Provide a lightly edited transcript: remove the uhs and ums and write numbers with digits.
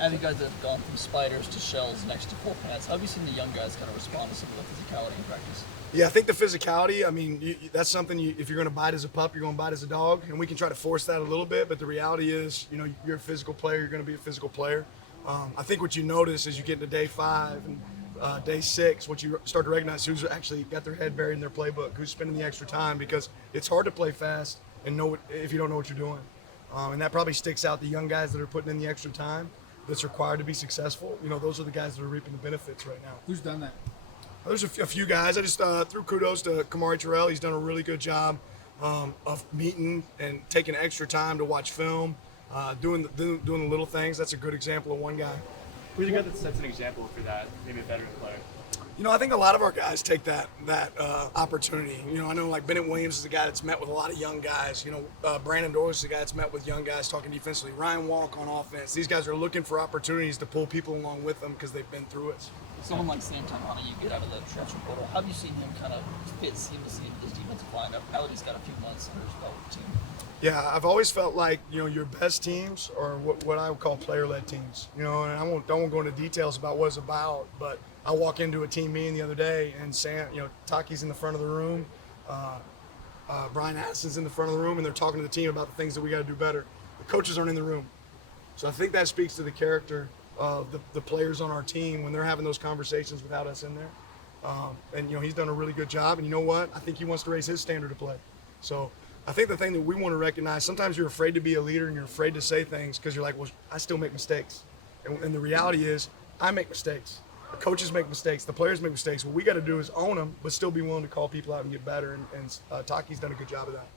As you guys have gone from spiders to shells next to full pants, how have you seen the young guys kind of respond to some of the physicality in practice? Yeah, I think the physicality, I mean, that's something if you're going to bite as a pup, you're going to bite as a dog. And we can try to force that a little bit. But the reality is, you're a physical player, you're going to be a physical player. I think what you notice as you get into day 5 and day 6, what you start to recognize who's actually got their head buried in their playbook, who's spending the extra time, because it's hard to play fast and know if you don't know what you're doing. And that probably sticks out the young guys that are putting in the extra time that's required to be successful. Those are the guys that are reaping the benefits right now. Who's done that? There's a few guys. I just threw kudos to Kamari Terrell. He's done a really good job of meeting and taking extra time to watch film, doing the little things. That's a good example of one guy. Who's a guy that sets an example for that, maybe a veteran player? I think a lot of our guys take that opportunity. I know like Bennett Williams is a guy that's met with a lot of young guys. Brandon Doyle is a guy that's met with young guys talking defensively. Ryan Walk on offense. These guys are looking for opportunities to pull people along with them because they've been through it. Someone like Sam Tanhana, you get out of the transfer portal. How have you seen him kind of fit seamlessly into this defensive lineup now that he's got a few months under his belt with the team? Yeah, I've always felt like your best teams are what I would call player-led teams. And I won't go into details about what it's about, but I walk into a team meeting the other day and Sam, Taki's in the front of the room, Brian Addison's in the front of the room, and they're talking to the team about the things that we got to do better. The coaches aren't in the room, so I think that speaks to the character of the players on our team when they're having those conversations without us in there. And he's done a really good job. And you know what? I think he wants to raise his standard of play. So I think the thing that we want to recognize, sometimes you're afraid to be a leader and you're afraid to say things because you're like, well, I still make mistakes. And the reality is, I make mistakes. The coaches make mistakes. The players make mistakes. What we got to do is own them, but still be willing to call people out and get better. And Taki's done a good job of that.